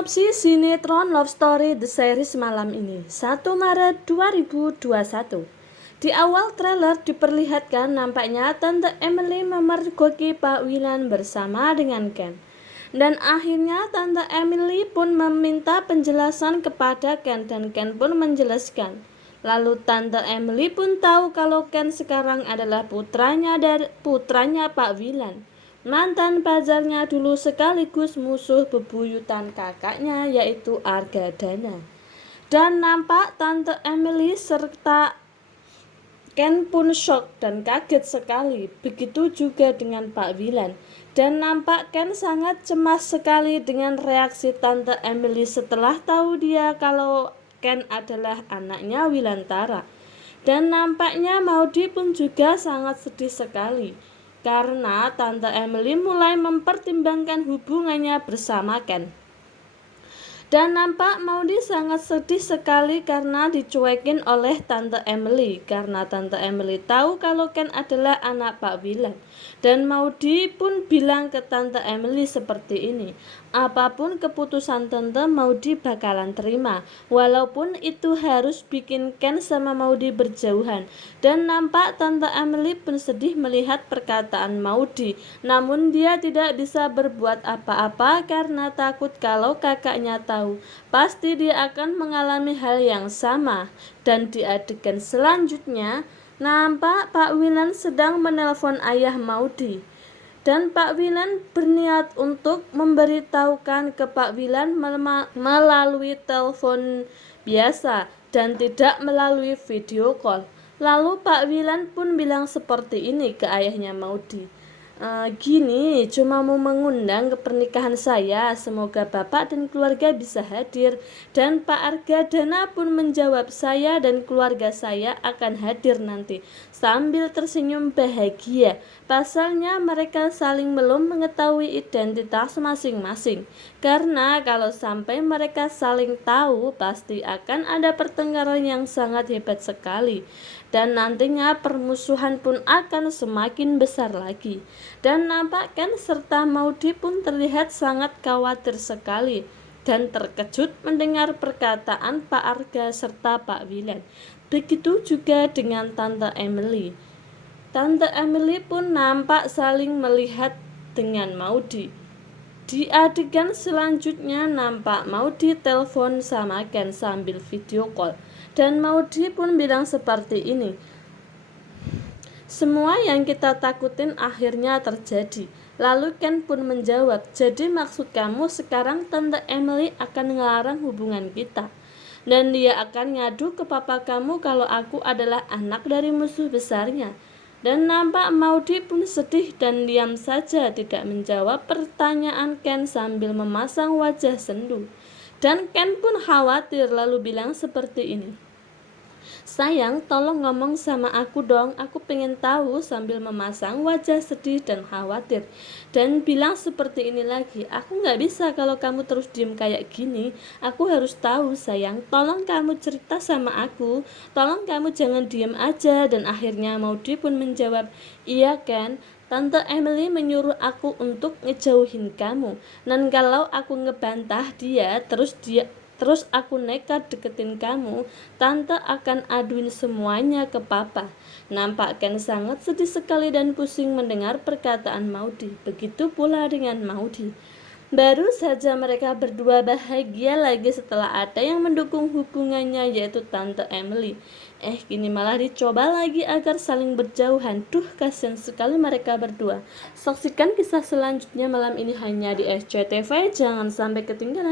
Sinopsis sinetron Love Story The Series malam ini 1 Maret 2021. Di awal trailer diperlihatkan nampaknya Tante Emily memergoki Pak Wilan bersama dengan Ken. Dan akhirnya Tante Emily pun meminta penjelasan kepada Ken dan Ken pun menjelaskan. Lalu Tante Emily pun tahu kalau Ken sekarang adalah putranya Pak Wilan, mantan pacarnya dulu sekaligus musuh bebuyutan kakaknya yaitu Argadana. Dan nampak Tante Emily serta Ken pun shock dan kaget sekali, begitu juga dengan Pak Wilan. Dan nampak Ken sangat cemas sekali dengan reaksi Tante Emily setelah tahu dia kalau Ken adalah anaknya Wilantara. Dan nampaknya Maudy pun juga sangat sedih sekali karena Tante Emily mulai mempertimbangkan hubungannya bersama Ken. Dan nampak Maudy sangat sedih sekali karena dicuekin oleh Tante Emily, karena Tante Emily tahu kalau Ken adalah anak Pak Wilan. Dan Maudy pun bilang ke Tante Emily seperti ini, apapun keputusan Tante, Maudy bakalan terima, walaupun itu harus bikin Ken sama Maudy berjauhan. Dan nampak Tante Emily pun sedih melihat perkataan Maudy, namun dia tidak bisa berbuat apa-apa karena takut kalau kakaknya tahu pasti dia akan mengalami hal yang sama. Dan di adegan selanjutnya nampak Pak Wilan sedang menelpon ayah Maudy, dan Pak Wilan berniat untuk memberitahukan ke Pak Wilan melalui telepon biasa dan tidak melalui video call. Lalu Pak Wilan pun bilang seperti ini ke ayahnya Maudy, gini, cuma mau mengundang ke pernikahan saya, semoga bapak dan keluarga bisa hadir. Dan Pak Argadana pun menjawab, saya dan keluarga saya akan hadir nanti, sambil tersenyum bahagia. Pasalnya mereka saling belum mengetahui identitas masing-masing, karena kalau sampai mereka saling tahu pasti akan ada pertengkaran yang sangat hebat sekali, dan nantinya permusuhan pun akan semakin besar lagi. Dan nampak Ken serta Maudy pun terlihat sangat khawatir sekali dan terkejut mendengar perkataan Pak Arga serta Pak Wilan. Begitu juga dengan Tante Emily. Tante Emily pun nampak saling melihat dengan Maudy. Di adegan selanjutnya nampak Maudy telepon sama Ken sambil video call, dan Maudy pun bilang seperti ini, semua yang kita takutin akhirnya terjadi. Lalu Ken pun menjawab, jadi maksud kamu sekarang Tante Emily akan ngelarang hubungan kita, dan dia akan ngadu ke papa kamu kalau aku adalah anak dari musuh besarnya. Dan nampak Maudy pun sedih dan diam saja tidak menjawab pertanyaan Ken sambil memasang wajah sendu. Dan Ken pun khawatir lalu bilang seperti ini, sayang, tolong ngomong sama aku dong, aku pengen tahu, sambil memasang wajah sedih dan khawatir. Dan bilang seperti ini lagi, aku gak bisa kalau kamu terus diem kayak gini, aku harus tahu sayang, tolong kamu cerita sama aku, tolong kamu jangan diem aja. Dan akhirnya Maudy pun menjawab, iya kan, Tante Emily menyuruh aku untuk ngejauhin kamu, dan kalau aku ngebantah dia, terus aku nekat deketin kamu, Tante akan aduin semuanya ke papa. Nampak Ken sangat sedih sekali dan pusing mendengar perkataan Maudy. Begitu pula dengan Maudy. Baru saja mereka berdua bahagia lagi setelah ada yang mendukung hubungannya, yaitu Tante Emily. Kini malah dicoba lagi agar saling berjauhan. Duh, kasihan sekali mereka berdua. Saksikan kisah selanjutnya malam ini hanya di SCTV. Jangan sampai ketinggalan.